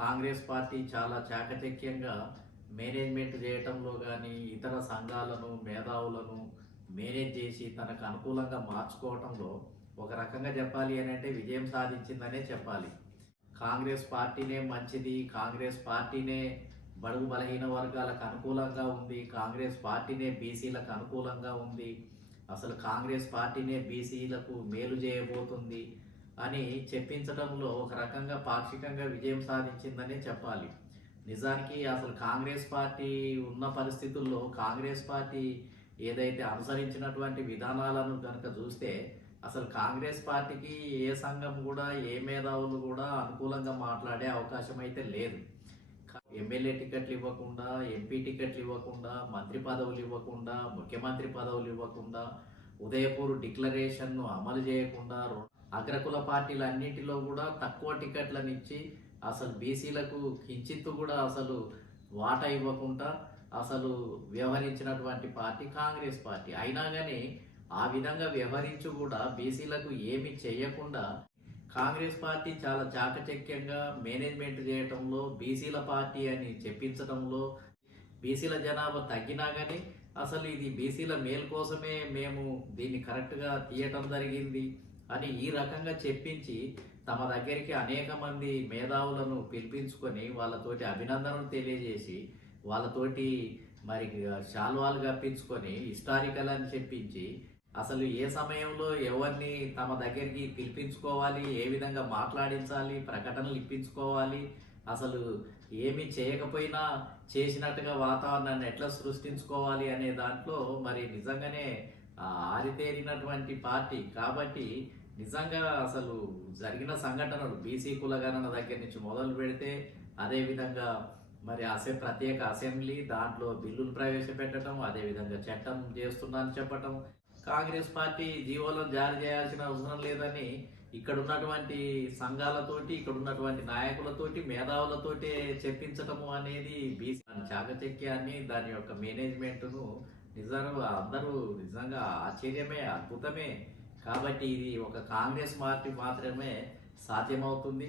Congress party చాలా చాకచక్యంగా management చేయటంలో కానీ ఇతర సంఘాలను మేధావులను మేనేజ్ చేసి తనకు అనుకూలంగా మార్చుకోవటంలో ఒక రకంగా చెప్పాలి అని అంటే విజయం సాధించిందనే చెప్పాలి. కాంగ్రెస్ పార్టీనే మంచిది, కాంగ్రెస్ పార్టీనే బడుగు బలహీన వర్గాలకు అనుకూలంగా ఉంది, కాంగ్రెస్ పార్టీనే బీసీలకు అనుకూలంగా ఉంది, అసలు కాంగ్రెస్ పార్టీనే బీసీలకు మేలు చేయబోతుంది అని చెప్పించడంలో ఒక రకంగా పాక్షికంగా విజయం సాధించిందనే చెప్పాలి. నిజానికి అసలు కాంగ్రెస్ పార్టీ ఉన్న పరిస్థితుల్లో కాంగ్రెస్ పార్టీ ఏదైతే అనుసరించినటువంటి విధానాలను కనుక చూస్తే అసలు కాంగ్రెస్ పార్టీకి ఏ సంఘం కూడా ఏ మేధావులు కూడా అనుకూలంగా మాట్లాడే అవకాశం అయితే లేదు. ఎమ్మెల్యే టికెట్లు ఇవ్వకుండా, ఎంపీ టికెట్లు ఇవ్వకుండా, మంత్రి పదవులు ఇవ్వకుండా, ముఖ్యమంత్రి పదవులు ఇవ్వకుండా, ఉదయపూర్ డిక్లరేషన్ను అమలు చేయకుండా, అగ్రకుల పార్టీలన్నింటిలో కూడా తక్కువ టికెట్లను ఇచ్చి అసలు బీసీలకు కించిత్తు కూడా అసలు వాటా ఇవ్వకుండా అసలు వ్యవహరించినటువంటి పార్టీ కాంగ్రెస్ పార్టీ. అయినా కానీ ఆ విధంగా వ్యవహరించి కూడా బీసీలకు ఏమి చేయకుండా కాంగ్రెస్ పార్టీ చాలా చాకచక్యంగా మేనేజ్మెంట్ చేయటంలో, బీసీల పార్టీ అని చెప్పించడంలో, బీసీల జనాభా తగ్గినా కానీ అసలు ఇది బీసీల మేలు కోసమే మేము దీన్ని కరెక్ట్గా తీయటం జరిగింది అని ఈ రకంగా చెప్పించి తమ దగ్గరికి అనేక మంది మేధావులను పిలిపించుకొని వాళ్ళతోటి అభినందనలు తెలియజేసి వాళ్ళతోటి మరి శాల్వాలు కప్పించుకొని హిస్టారికల్ అని చెప్పించి అసలు ఏ సమయంలో ఎవరిని తమ దగ్గరికి పిలిపించుకోవాలి, ఏ విధంగా మాట్లాడించాలి, ప్రకటనలు ఇప్పించుకోవాలి, అసలు ఏమి చేయకపోయినా చేసినట్టుగా వాతావరణాన్ని ఎట్లా సృష్టించుకోవాలి అనే దాంట్లో మరి నిజంగానే ఆరితేరినటువంటి పార్టీ కాబట్టి నిజంగా అసలు జరిగిన సంఘటనలు బీసీ కులగణన దగ్గర నుంచి మొదలు పెడితే అదేవిధంగా మరి ప్రత్యేక అసెంబ్లీ దాంట్లో బిల్లులు ప్రవేశపెట్టడం, అదేవిధంగా చట్టం చేస్తున్నా అని చెప్పటం, కాంగ్రెస్ పార్టీ జీవోలను జారీ చేయాల్సిన అవసరం లేదని ఇక్కడ ఉన్నటువంటి సంఘాలతోటి, ఇక్కడ ఉన్నటువంటి నాయకులతోటి, మేధావులతోటి చెప్పించటము అనేది బీసీ చాకచక్యాన్ని, దాని యొక్క మేనేజ్మెంట్ను నిజంగా అందరూ నిజంగా ఆశ్చర్యమే, అద్భుతమే. కాబట్టి ఇది ఒక కాంగ్రెస్ పార్టీ మాత్రమే సాధ్యమవుతుంది.